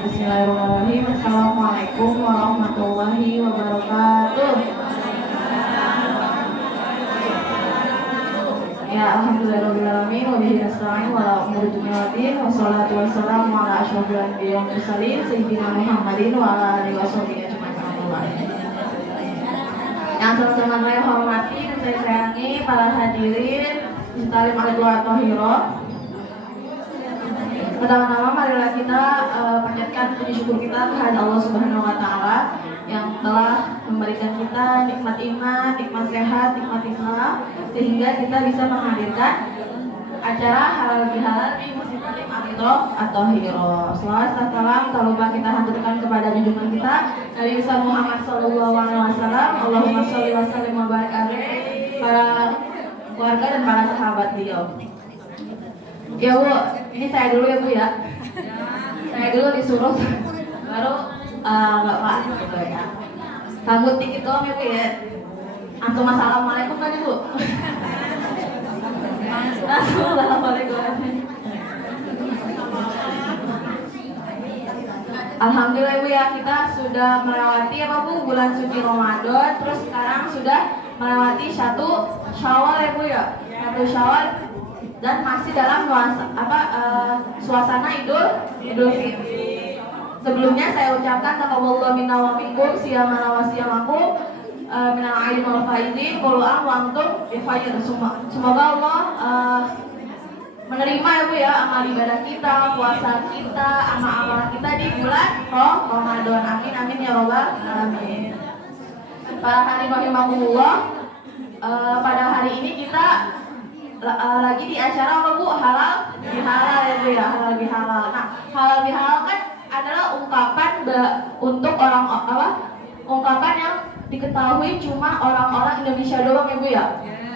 Bismillahirrahmanirrahim. Assalamualaikum warahmatullahi wabarakatuh. Ya, alhamdulillahirobbilalamin wa bihi nasta'in wa la umuri dunya waddin wassalatu wassalamu ala asyrofil anbiya'i wal mursalin sayyidina Muhammadin wa ala alihi washabihi ajmain. Yang sama-sama saya hormati dan saya sayangi para hadirin Istalim Al-Dua Tohiro. Pertama-tama marilah kita panjatkan puji syukur kita kepada Allah Subhanahu wa Ta'ala yang telah memberikan kita nikmat iman, nikmat sehat, nikmat Islam, sehingga kita bisa menghadirkan acara halal bihalal di Masjid Alim Al-Dua Tohiro. Selawat dan salam tak lupa kita haturkan kepada junjungan kita Nabi besar Muhammad Sallallahu Alaihi Wasallam. Allahumma sholli wa sallim wa barik alaihi, para keluarga dan para sahabat beliau. Ya Bu, ini saya dulu ya Bu ya. Saya dulu disuruh, baru Bapak gitu ya. Sambut dikit doang ya Bu ya. Antum assalamualaikum kan Bu. Assalamualaikum. Alhamdulillah Bu ya, kita sudah melewati apa Bu bulan suci Ramadan, terus sekarang sudah melewati 1 Syawal ya Bu ya. 1 Syawal dan masih dalam suasana Idul Fitri. Sebelumnya saya ucapkan taqabbalallahu minna wa minkum siyamana wa siyamakum minal aidin wal faizin qul am wa antum bi khair. Semoga Allah menerima ya Bu ya amal ibadah kita, puasa kita, amal-amal kita di bulan Ramadan. Amin amin ya rabbal alamin. Para hadirin rahimakumullah, pada hari ini kita lagi di acara apa Bu? Halal bihalal ya Bu ya, halal bihalal. Nah, halal bihalal kan adalah ungkapan untuk ungkapan yang diketahui cuma orang-orang Indonesia doang ya Bu ya.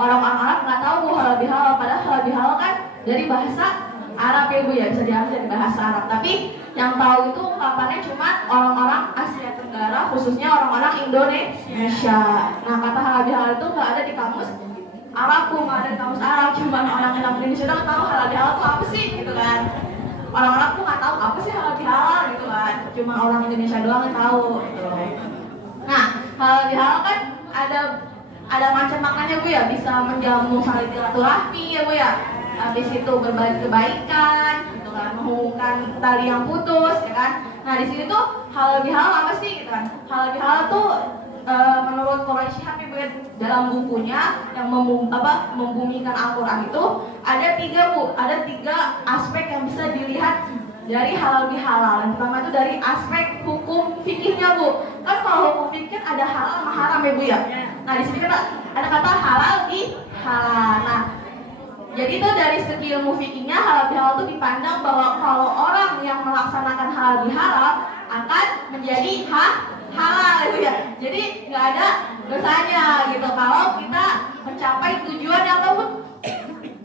Orang-orang Arab nggak tahu Bu halal bihalal, padahal halal bihalal kan dari bahasa Arab ya Bu ya, bisa diambil dari bahasa Arab. Tapi yang tahu itu ungkapannya cuma orang-orang Asia Tenggara, khususnya orang-orang Indonesia. Nah, kata halal bihalal itu nggak ada di kamus Arab, nggak ada kamus Arab, cuma orang Indonesia doang tahu halal bihalal itu apa sih gitu kan. Orang-orang tuh nggak tahu apa sih halal bihalal gitu kan, cuma orang Indonesia doang yang tahu gitu. Nah, halal bihalal kan ada macam maknanya Bu ya, bisa menjamu saling silaturahmi ya Bu ya, habis itu berbagi kebaikan gitu kan, menghubungkan tali yang putus ya kan. Nah, di sini tuh halal bihalal apa sih gitu kan. Halal bihalal tuh menurut Quraisy Shihab dalam bukunya yang membumikan Al-Quran itu ada 3 Bu, ada 3 aspek yang bisa dilihat dari halal bihalal. Yang pertama itu dari aspek hukum fikihnya Bu. Kan kalau hukum fikih ada halal sama haram ya Bu ya. Nah, di sini kita ada kata halal bihalal. Nah, jadi itu dari segi ilmu fikihnya halal bihalal itu dipandang bahwa kalau orang yang melaksanakan halal bihalal akan menjadi halal ya Bu ya. Jadi nggak ada dosanya gitu kalau kita mencapai tujuan yang apa Bu?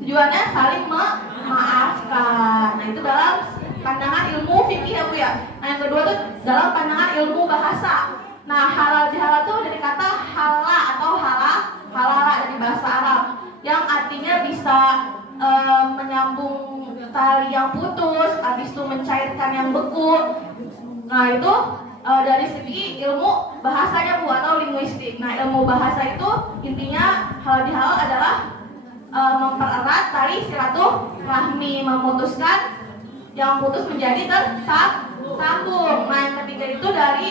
Tujuannya saling memaafkan. Nah, itu dalam pandangan ilmu fikih ya Bu ya. Nah, yang kedua tuh dalam pandangan ilmu bahasa. Nah, halal bihalal itu dari kata hala atau halala dari bahasa Arab yang artinya bisa menyambung tali yang putus, habis itu mencairkan yang beku. Nah, itu dari segi ilmu bahasanya Bu atau linguistik. Nah, ilmu bahasa itu intinya halal bihalal adalah mempererat tali silaturahmi, memutuskan yang putus menjadi tersambung. Nah, yang ketiga itu dari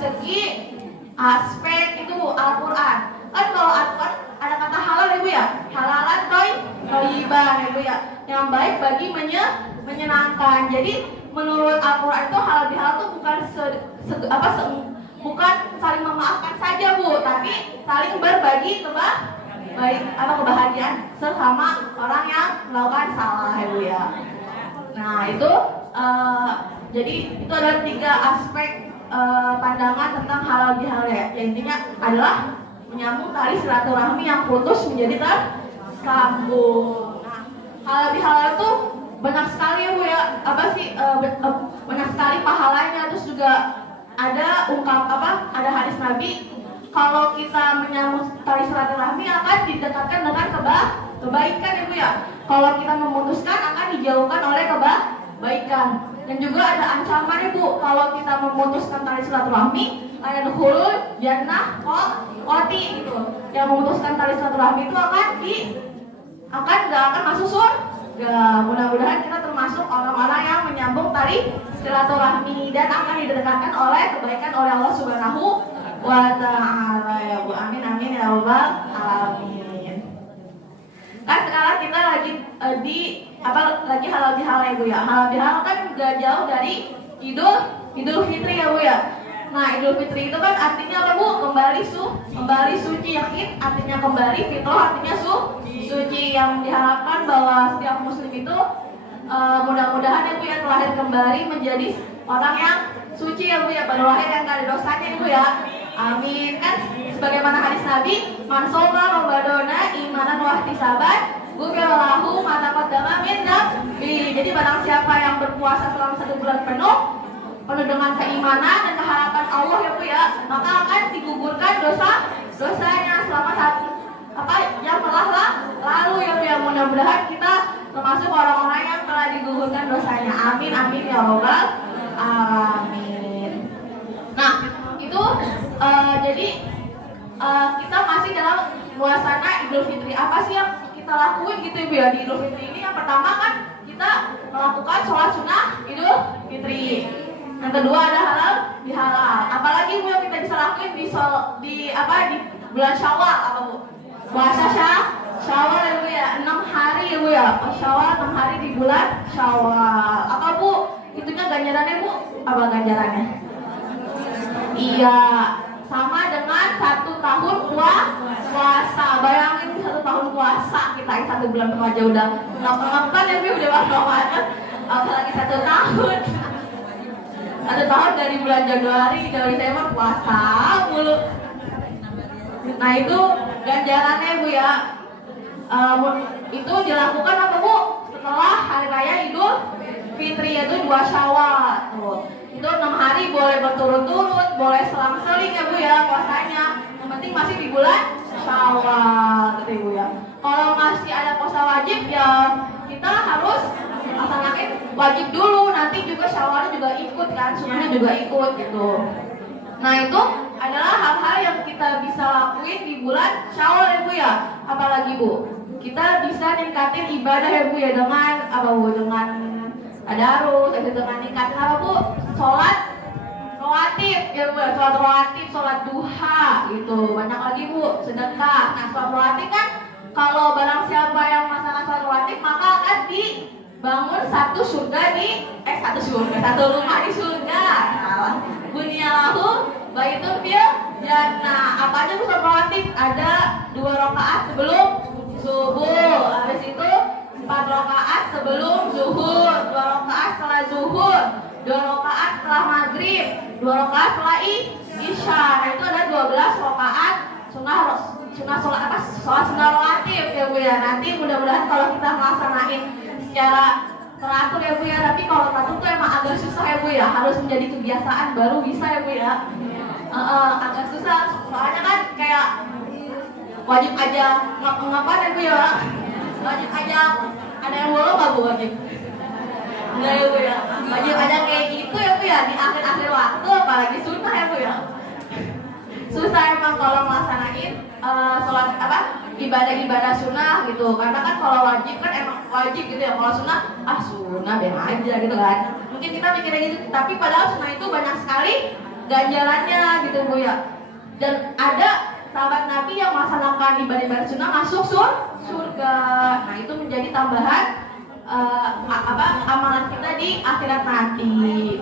segi aspek itu Al-Quran. Kan kalau Al-Quran ada kata halal ya Bu ya, halalan thayyiban ya Bu ya, yang baik bagi menyenangkan. Jadi menurut Al-Quran itu halal bihalal itu bukan saling memaafkan saja Bu, tapi saling berbagi kebahagiaan sesama orang yang melakukan salah ya Bu ya. Nah, itu jadi itu adalah 3 aspek pandangan tentang halal bihalal ya. Yang intinya adalah menyambung tali silaturahmi yang putus menjadi tersambung. Nah, halal bihalal itu banyak sekali ya Bu ya, banyak sekali pahalanya. Terus juga ada ada hadis Nabi, kalau kita menyambung tali silaturahmi akan didekatkan dengan kebaikan ya Bu ya. Kalau kita memutuskan akan dijauhkan oleh kebaikan. Dan juga ada ancaman ya Bu, kalau kita memutuskan tali silaturahmi, ayat hulul jannah qoti gitu. Yang memutuskan tali silaturahmi itu nggak akan masuk surga. Mudah-mudahan kita termasuk orang-orang yang menyambung tali silaturahmi dan akan didekatkan oleh kebaikan oleh Allah Subhanahu wa Ta'ala ya Bu. Amin amin ya rabbal alamin. Kan sekarang kita lagi lagi halal bihalal ya Bu ya. Halal bihalal kan gak jauh dari Idul Fitri ya Bu ya. Nah, Idul Fitri itu kan artinya apa Bu? Kembali suci. Yang id artinya kembali, fitrah artinya suci. Yang diharapkan bahwa setiap muslim itu mudah-mudahan ya Bu ya terlahir kembali menjadi orang yang suci ya Bu ya, baru lahir yang gak ada dosanya ya Bu ya. Amin. Kan sebagaimana hadis Nabi, man shoma Ramadana imanan wa ihtisaban ghufirallahu ma taqaddama min dzambi. Jadi barang siapa yang berpuasa selama 1 bulan penuh dengan keimanan dan keharapan Allah ya Bu ya, maka akan digugurkan dosanya selama yang telah lalu ya Bu ya. Mudah-mudahan kita termasuk orang-orang yang telah digugurkan dosanya. Amin amin ya rabbal alamin. Nah, itu jadi kita masih dalam suasana Idul Fitri. Apa sih yang kita lakuin gitu Ibu ya di Idul Fitri ini? Yang pertama kan kita melakukan sholat sunnah Idul Fitri. Yang kedua ada halal bihalal. Apalagi Bu yang kita bisa lakuin di bulan Syawal apa Bu? Puasa Syawal ya Bu ya, 6 hari ya Bu ya. Syawal 6 hari di bulan Syawal. Apa Bu? Itunya ganjarannya Bu? Apa ganjarannya? Iya, sama dengan 1 tahun puasa. Bayangin 1 tahun puasa, kita 1 bulan penuh aja udah ngap-ngapan ya Bu, udah banget. Apalagi 1 tahun. 1 tahun dari bulan Januari saya mah puasa mulu. Nah itu ganjarannya Bu ya. Itu dilakukan apa Bu? Setelah hari raya Idul Fitri yaitu 2 Syawal. Tuh. Itu 6 hari boleh berturut-turut, boleh selang-seling ya Bu ya puasanya. Yang penting masih di bulan Syawal gitu Bu ya. Kalau masih ada puasa wajib ya kita harus laksanain wajib dulu, nanti juga Syawalnya juga ikut kan, sunnahnya juga ikut gitu. Nah itu adalah hal-hal yang kita bisa lakuin di bulan Syawal ya Bu ya. Apalagi Bu, kita bisa ningkatin ibadah ya Bu ya dengan apa Bu? Dengan tadarus, dengan ningkatin apa Bu? Sholat rawatib ya Bu, sholat rawatib, sholat duha gitu. Banyak lagi Bu, sedekah. Nah sholat rawatib kan kalau barang siapa yang melaksanakan sholat rawatib maka akan dibangun satu rumah di surga. Bunyalahu baitun fil jannah. Apa aja Bu sholat rawatib? Ada 2 rakaat sebelum subuh, habis itu 4 rakaat sebelum zuhur, 2 rakaat setelah zuhur, 2 rakaat setelah maghrib, 2 rakaat setelah isya. Nah itu ada 12 rakaat sholat sunnah rawatib ya Bu ya. Nanti mudah-mudahan kalau kita melaksanain secara teratur ya Bu ya. Tapi kalau teratur tuh emang agak susah ya Bu ya. Harus menjadi kebiasaan baru bisa ya Bu ya. Agak susah soalnya kan kayak wajib aja ngapain ya Bu ya. Wajib aja ada yang boleh nggak Bu wajib? Enggak ya Bu ya. Wajib aja kayak gitu ya Bu ya di akhir-akhir waktu, apalagi sunnah ya Bu ya. Susah emang kalau melaksanain sholat ibadah-ibadah sunnah gitu. Karena kan kalau wajib kan emang wajib gitu ya. Kalau sunnah biar aja gitu kan. Mungkin kita mikirnya gitu, tapi padahal sunnah itu banyak sekali ganjarannya gitu Bu ya. Dan ada sahabat Nabi yang melaksanakan ibadah-ibadah sunnah masuk surga. Nah itu menjadi tambahan amalan kita di akhirat nanti.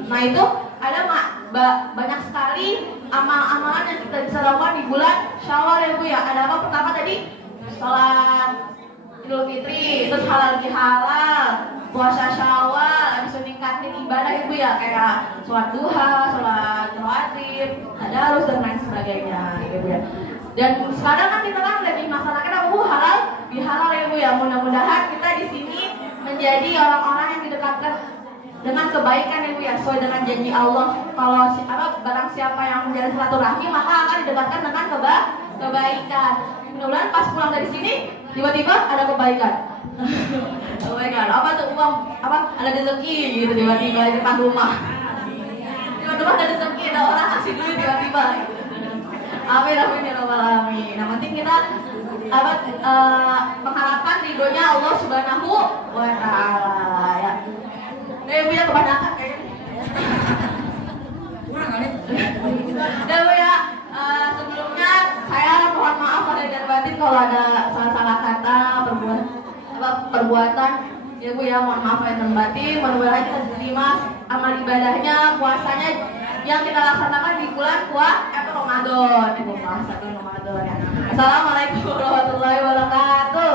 Nah itu ada banyak sekali amalan-amalan yang kita bisa lakukan di bulan Syawal ya Bu ya. Ada apa? Pertama tadi sholat Idul Fitri, terus halal bihalal, puasa Syawal, habis meningkatin ibadah ya Bu ya, kayak sholat duha, sholat rawatib, tadarus dan lain sebagainya ya Bu ya. Dan sekarang kan kita kan lagi masalahkan apa Bu? Halal bihalal ya Bu ya. Mudah-mudahan kita di sini menjadi orang-orang yang didekatkan dengan kebaikan ya Bu ya, sesuai dengan janji Allah. Kalau barang siapa yang menjalin silaturahmi maka akan didekatkan dengan kebaikan. Mudah-mudahan pas pulang dari sini tiba-tiba ada kebaikan. Oh my god, apa tuh uang? Apa ada rezeki gitu tiba-tiba di depan rumah. Tiba-tiba ada rezeki, ada orang kasih duit tiba-tiba. Amin amin ya rabbal alamin. Nah, penting kita apa mengharapkan ridhonya Allah Subhanahu wa taala ya. Nah, Ibu ya kebanyakan kayaknya. Dan Bu ya, sebelumnya saya mohon maaf lahir dan batin kalau ada salah-salah kata, perbuatan. Ya Bu ya, mohon maaf lahir dan batin. Mudah-mudahan kita diterima amal ibadahnya, puasanya yang kita laksanakan di bulan Ramadan. Puasa Ramadan ya. Assalamualaikum warahmatullahi wabarakatuh.